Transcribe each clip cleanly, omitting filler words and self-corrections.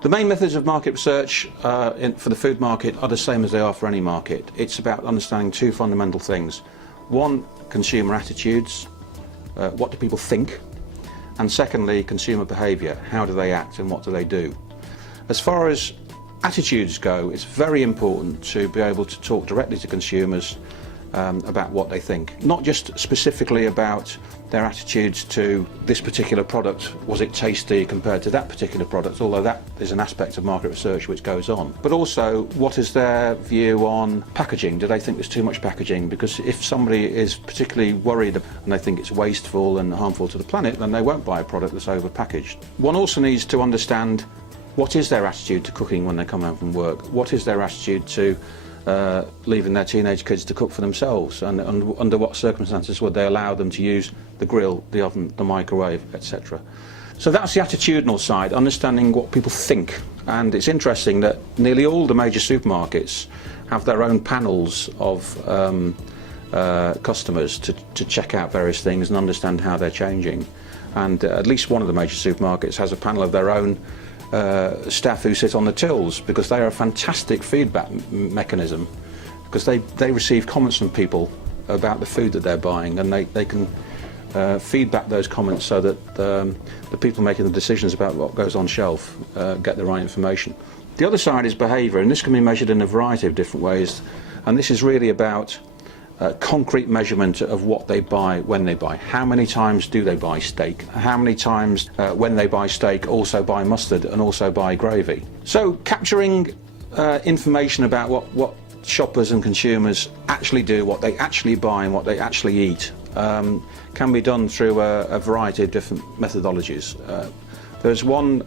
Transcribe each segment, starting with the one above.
The main methods of market research for the food market are the same as they are for any market. It's about understanding two fundamental things. One, consumer attitudes, what do people think? And secondly, consumer behaviour, how do they act and what do they do? As far as attitudes go, it's very important to be able to talk directly to consumers about what they think. Not just specifically about their attitudes to this particular product, was it tasty compared to that particular product, although that is an aspect of market research which goes on. But also, what is their view on packaging? Do they think there's too much packaging? Because if somebody is particularly worried and they think it's wasteful and harmful to the planet, then they won't buy a product that's over-packaged. One also needs to understand what is their attitude to cooking when they come home from work? What is their attitude to leaving their teenage kids to cook for themselves, and under what circumstances would they allow them to use the grill, the oven, the microwave, etc. So that's the attitudinal side, understanding what people think. And it's interesting that nearly all the major supermarkets have their own panels of customers to check out various things and understand how they're changing. And at least one of the major supermarkets has a panel of their own staff who sit on the tills, because they are a fantastic feedback mechanism, because they receive comments from people about the food that they're buying, and they can feedback those comments so that the people making the decisions about what goes on shelf get the right information. The other side is behaviour, and this can be measured in a variety of different ways, and this is really about concrete measurement of what they buy when they buy. How many times do they buy steak? How many times when they buy steak also buy mustard and also buy gravy? So capturing information about what shoppers and consumers actually do, what they actually buy and what they actually eat can be done through a variety of different methodologies. There's one,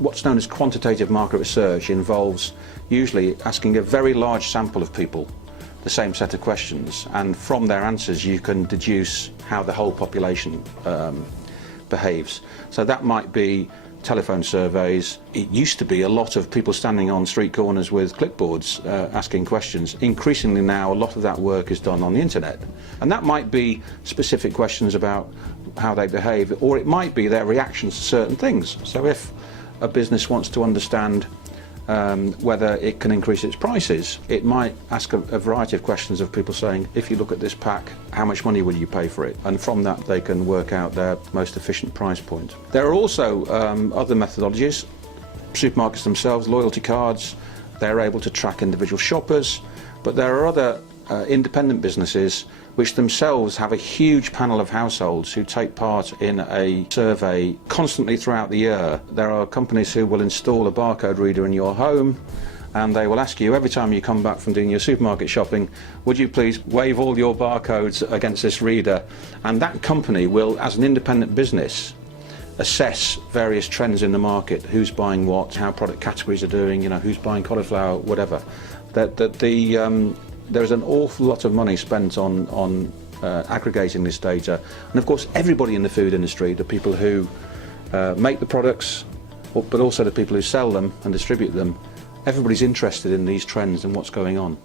what's known as quantitative market research, involves usually asking a very large sample of people the same set of questions, and from their answers you can deduce how the whole population behaves. So that might be telephone surveys. It used to be a lot of people standing on street corners with clipboards asking questions. Increasingly now a lot of that work is done on the internet, and that might be specific questions about how they behave, or it might be their reactions to certain things. So if a business wants to understand whether it can increase its prices, it might ask a variety of questions of people saying, if you look at this pack, how much money will you pay for it? And from that they can work out their most efficient price point. There are also other methodologies. Supermarkets themselves, loyalty cards, they're able to track individual shoppers, but there are other independent businesses which themselves have a huge panel of households who take part in a survey constantly throughout the year. There are companies who will install a barcode reader in your home, and they will ask you every time you come back from doing your supermarket shopping, would you please wave all your barcodes against this reader? And that company will, as an independent business, assess various trends in the market, who's buying what, how product categories are doing, who's buying cauliflower, whatever. There's an awful lot of money spent on aggregating this data, and of course everybody in the food industry, the people who make the products, but also the people who sell them and distribute them, everybody's interested in these trends and what's going on.